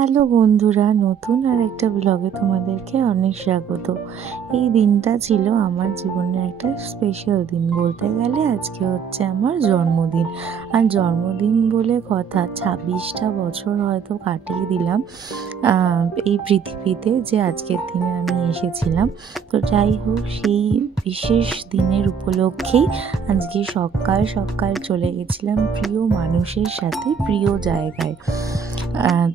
Hello বন্ধুরা, নতুন আর একটা ব্লগে তোমাদেরকে অনেক স্বাগত। এই দিনটা ছিল আমার জীবনের একটা স্পেশাল দিন। বলতে গেলে আজকে হচ্ছে আমার জন্মদিন। আর জন্মদিন বলে কথা, 26টা বছর হয়তো কাটিয়ে দিলাম এই পৃথিবীতে, যে আজকের দিনে আমি এসেছিলাম। তো যাই হোক, সেই বিশেষ দিনের উপলক্ষেই আজকে সকাল সকাল চলে গেছিলাম প্রিয় মানুষের সাথে প্রিয় জায়গায়।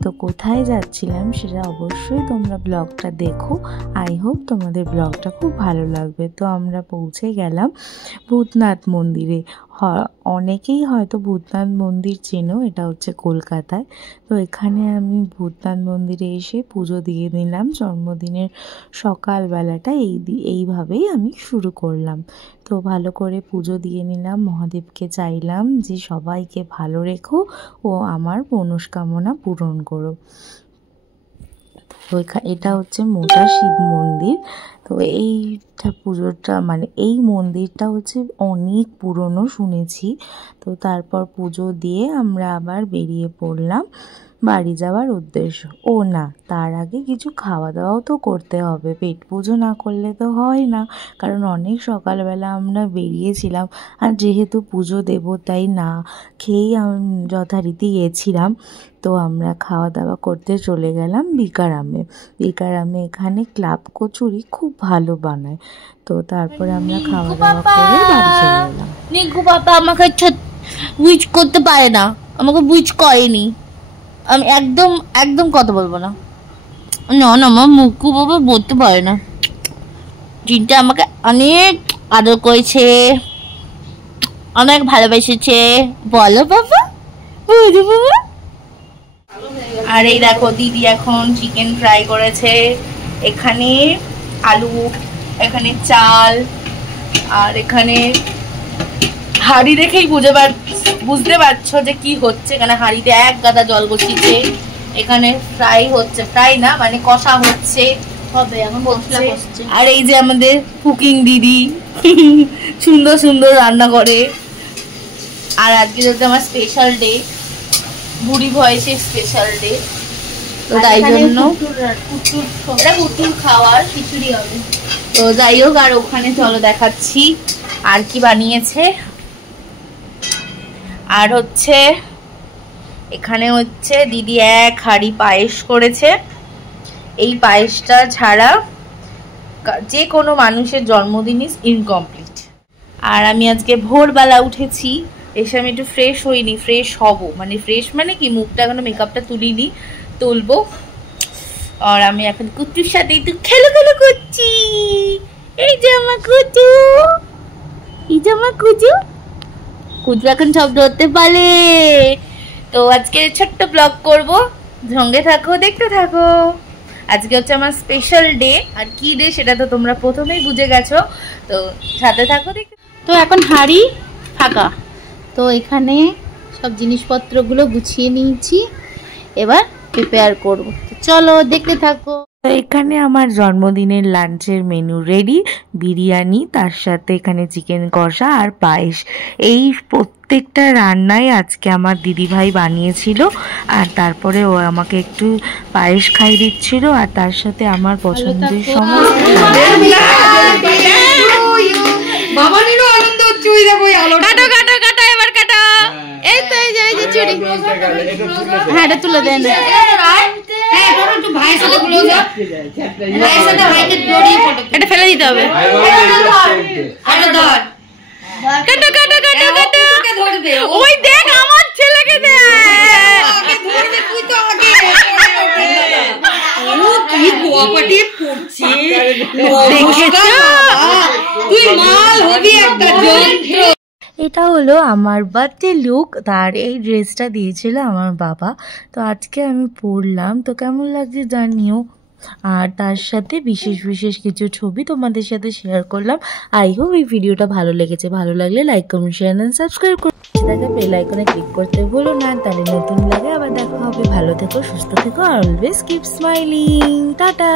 তো কোথায় যাচ্ছিলাম সেটা অবশ্যই তোমরা ব্লগটা দেখো। আই হোপ তোমাদের ব্লগটা খুব ভালো লাগবে। তো আমরা পৌঁছে গেলাম ভূতনাথ মন্দিরে। অনেকেই হয়তো ভূতনাথ মন্দির চেনো, এটা হচ্ছে কলকাতায়। তো এখানে আমি ভূতনাথ মন্দিরে এসে পুজো দিয়ে নিলাম। জন্মদিনের সকালবেলাটা এইভাবেই আমি শুরু করলাম। তো ভালো করে পুজো দিয়ে নিলাম, মহাদেবকে চাইলাম যে সবাইকে ভালো রেখো ও আমার মনস্কামনা পূরণ করো। তো এটা হচ্ছে মোটা শিব মন্দির। তো এইটা পুজোটা এই মন্দিরটা হচ্ছে অনেক পুরনো শুনেছি। তো তারপর পুজো দিয়ে আমরা আবার বেরিয়ে পড়লাম বাড়ি যাওয়ার উদ্দেশ্য। ও না, তার আগে কিছু খাওয়া দাওয়াও তো করতে হবে, পেট পুজো না করলে তো হয় না। কারণ অনেক সকালবেলা আমরা বেরিয়েছিলাম, আর যেহেতু পুজো দেব তাই না খেয়েই যথারীতি গেছিলাম। তো আমরা খাওয়া দাওয়া করতে চলে গেলাম বিকারামে। এখানে ক্লাব কচুরি খুব ভালো বানায়। তো তারপরে আমরা খাওয়া দাওয়া করে বাড়ি চলে এলাম। নিকু পাপা আমাকে বুঝ করতে পারে না, আমাকে বুঝ করেনি। আমি একদম কথা বলবো না। না আমার মুকু বাবা বলতে পারে না। জিনটা আমাকে অনেক আদর করেছে, অনেক ভালোবেসেছে। বলো বাবা, বলো বাবা। আর এই দেখো, দিদি এখন চিকেন ফ্রাই করেছে। এখানে আলু, এখানে চাল, আর এখানে হাঁড়ি দেখেই বুঝতে পারছো যে কি হচ্ছে। এখানে হাঁড়িতে এক গাদা জল বসিয়েছে। এখানে ফ্রাই হচ্ছে, ফ্রাই না কষা হচ্ছে, হবে এখন মশলা কষছে। আর এই যে আমাদের কুকিং দিদি সুন্দর সুন্দর রান্না করে। আর আজকে যদি আমার স্পেশাল ডে, বুড়ি ভয়েসের স্পেশাল ডে, তো তাই জন্য পুটুর খাওয়ার খিচুড়ি হবে। তো যাই হোক, আর ওখানে চলো দেখাচ্ছি আর কি বানিয়েছে। আর হচ্ছে এখানে হচ্ছে দিদি এক হাঁড়ি পায়েস করেছে। এই পায়েসটা ছাড়া যে কোনো মানুষের জন্মদিন ইজ ইনকমপ্লিট। আর আমি আজকে ভোরবেলা উঠেছি, এসে আমি একটু ফ্রেশ হইনি, ফ্রেশ হব ফ্রেশ কি, মুখটা এখনো মেকআপটা তুলবো। আর আমি এখন কুচুর সাথে একটু খেলো করছি। এই যে আমার কুচু, কুচু এখন সব ধরতে পারে। তো আজকে ছোট্ট ব্লগ করব, সঙ্গে থাকো, দেখতে থাকো। আজকে হচ্ছে আমার স্পেশাল ডে। আর কি ডে সেটা তো তোমরা প্রথমেই বুঝে গেছো, তো সাথে থাকো, দেখতে। তো এখন হাঁড়ি ফাঁকা, তো এখানে সব জিনিসপত্রগুলো গুছিয়ে নিয়েছি, এবার প্রিপেয়ার করব। তো চলো দেখতে থাকো। তো এখানে আমার জন্মদিনের লাঞ্চের মেনু রেডি। বিরিয়ানি, তার সাথে এখানে চিকেন কষা আর পায়েস। এই প্রত্যেকটা রান্নাই আজকে আমার দিদিভাই বানিয়েছিল। আর তারপরে ও আমাকে একটু পায়েস খাইয়ে দিচ্ছিল, আর তার সাথে আমার পছন্দের সমস্ত হ্যাঁ তুলে দেন। এটা ফেলে দিতে হবে। ওই দেখ আমার ছেলেকে এটা হলো আমার বার্থডে লুক। তার এই ড্রেসটা দিয়েছিল আমার বাবা, তো আজকে আমি পরলাম। তো কেমন লাগছে জানিও। আর তার সাথে বিশেষ কিছু ছবি তোমাদের সাথে শেয়ার করলাম। আই হোপ এই ভিডিওটা ভালো লেগেছে। ভালো লাগলে like, comment, share and subscribe করো। সেটাকে বেল আইকনে ক্লিক করতে ভুলো না, তাহলে নতুন লাগে আবার দেখা হবে। ভালো থেকো, সুস্থ থেকো, অলওয়েজ কিপ স্মাইলিং। টাটা।